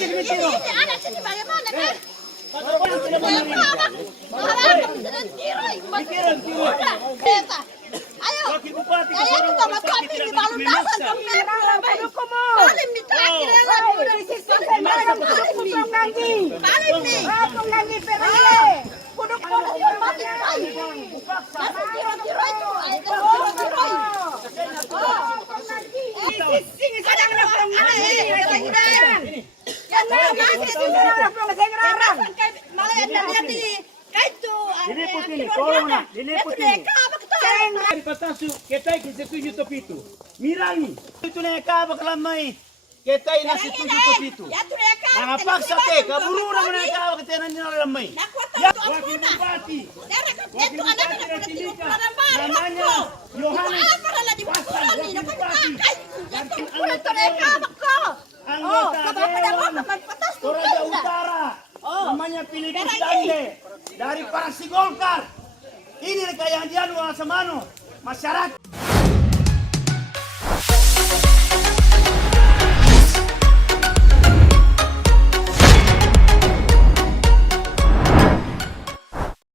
Ini anak sini bagaimana kan? Ayo, saya juga masuk di balutasan Diliput ini, corona, diliput ini. Dari patasu, kita ini setuju top itu. Mirangi, itu nih kaba kelamai. Kita ini setuju top itu. Nah, paksa teh, kaburu nama nih kaba kita ini lamai. Ya, wakil bupati. Wakil bupati Retilika. Namanya Yohanes. Pasal wakil bupati. Anggota Dewan Toraja Utara. Namanya Filipus Dande. Dari Parsi Golkar. Ini kayak dia Nusa Mano, masyarakat.